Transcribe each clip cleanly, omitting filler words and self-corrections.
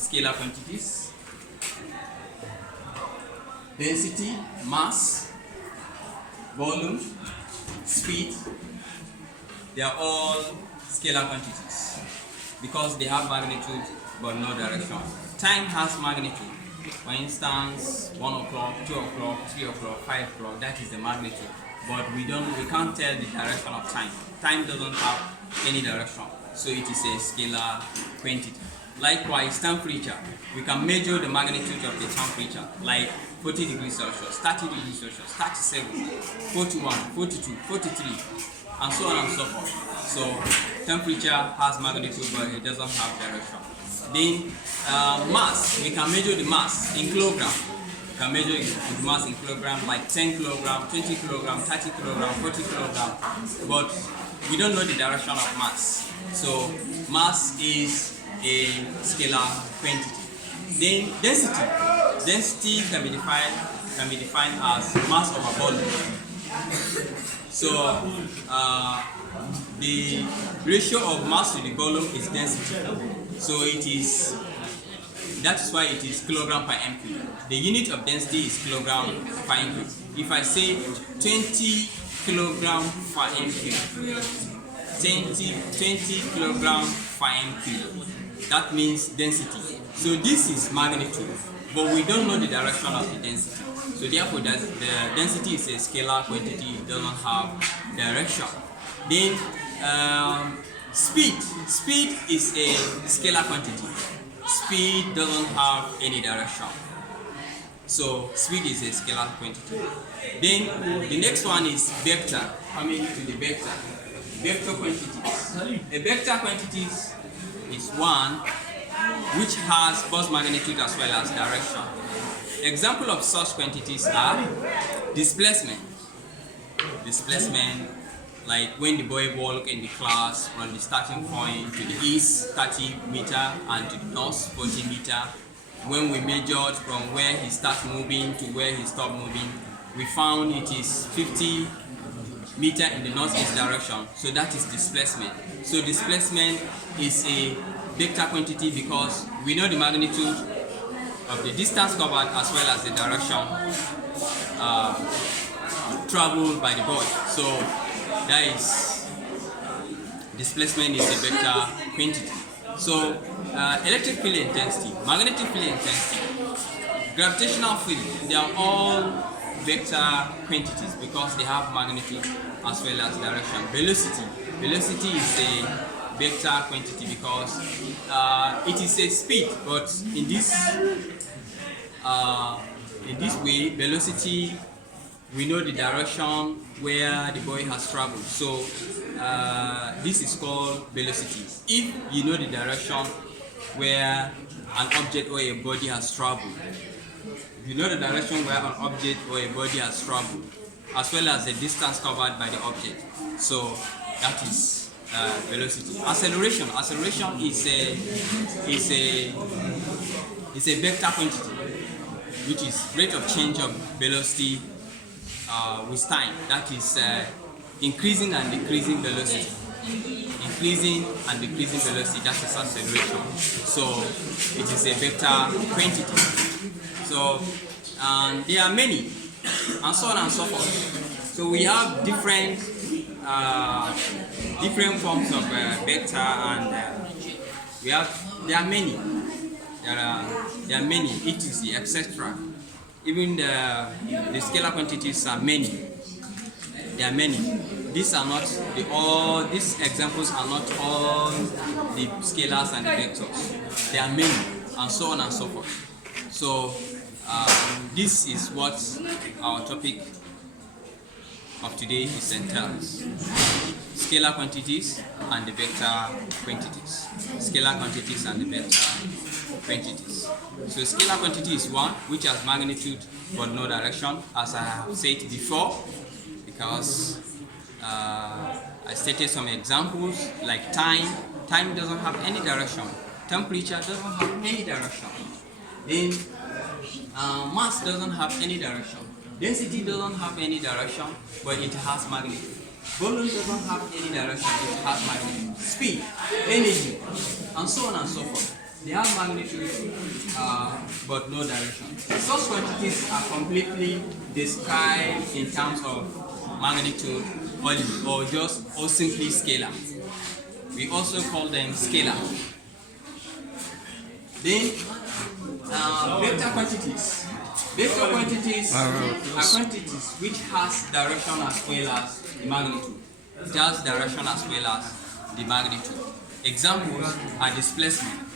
scalar quantities, density, mass, volume, speed. They are all scalar quantities because they have magnitude but no direction. Time has magnitude. For instance, 1 o'clock, 2 o'clock, 3 o'clock, 5 o'clock, that is the magnitude. But we can't tell the direction of time. Time doesn't have any direction, so it is a scalar quantity. Likewise, temperature. We can measure the magnitude of the temperature, like 40 degrees Celsius, 30 degrees Celsius, 37, 41, 42, 43, and so on and so forth. So temperature has magnitude, but it doesn't have direction. Then mass. We can measure the mass in kilogram. We can measure the mass in kilogram, like 10 kilogram, 20 kilogram, 30 kilogram, 40 kilogram, but we don't know the direction of mass. So mass is a scalar quantity. Then density. Density can be defined as mass over volume. So the ratio of mass to the volume is density. So that is why it is kilogram per mq. The unit of density is kilogram per mq. If I say 20 kilogram per mq, 20 kilogram per mq, that means density. So this is magnitude, but we don't know the direction of the density. So therefore, the density is a scalar quantity. It doesn't have direction. Then speed. Speed is a scalar quantity. Speed doesn't have any direction. So speed is a scalar quantity. Then the next one is vector. Coming to the vector. Vector quantities. A vector quantities is one which has both magnitude as well as direction. Example of such quantities are displacement. Displacement, like when the boy walk in the class from the starting point to the east 30 meter and to the north 40 meter. When we measured from where he starts moving to where he stopped moving, we found it is 50 meter in the northeast direction. So that is displacement. So displacement is a vector quantity because we know the magnitude of the distance covered as well as the direction traveled by the boy. So that is displacement is a vector quantity. So electric field intensity, magnetic field intensity, gravitational field, they are all vector quantities because they have magnitude as well as direction. Velocity is a vector quantity because it is a speed, but in this way, velocity, we know the direction where the boy has traveled. So this is called velocity. If you know the direction where an object or a body has traveled, if you know the direction where an object or a body has traveled, as well as the distance covered by the object, so that is velocity. Acceleration is a vector quantity, which is rate of change of velocity with time. That is increasing and decreasing velocity. Increasing and decreasing velocity, that is acceleration. So it is a vector quantity. So there are many, and so on and so forth. So we have different forms of vector, and there are many. There are many, etc., etc. Even the scalar quantities are many. There are many. These examples are not all the scalars and the vectors. There are many, and so on and so forth. So this is what our topic of today is entails: scalar quantities and the vector quantities. Scalar quantities and the vector quantities. So scalar quantity is one which has magnitude but no direction, as I have said before, because I stated some examples like time. Time doesn't have any direction. Temperature doesn't have any direction. Then mass doesn't have any direction. Density doesn't have any direction, but it has magnitude. Volume doesn't have any direction, it has magnitude. Speed, energy, and so on and so forth. They have magnitude, but no direction. Such quantities are completely described in terms of magnitude or simply scalar. We also call them scalar. Then vector quantities. Vector quantities are quantities which has direction as well as the magnitude. It has direction as well as the magnitude. Examples are displacement.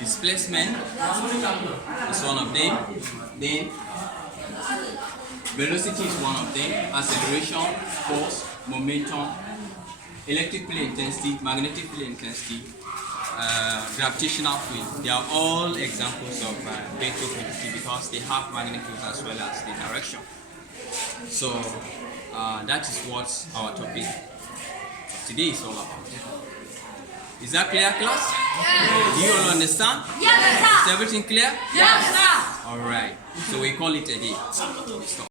Displacement is one of them. Then velocity is one of them. Acceleration, force, momentum, electric field intensity, magnetic field intensity, gravitational field. They are all examples of vector quantity because they have magnitude as well as the direction. So that is what our topic today is all about. Is that clear, class? Yes. Do you all understand? Yes, sir. Is everything clear? Yes, sir. All right. So we call it a day. Stop.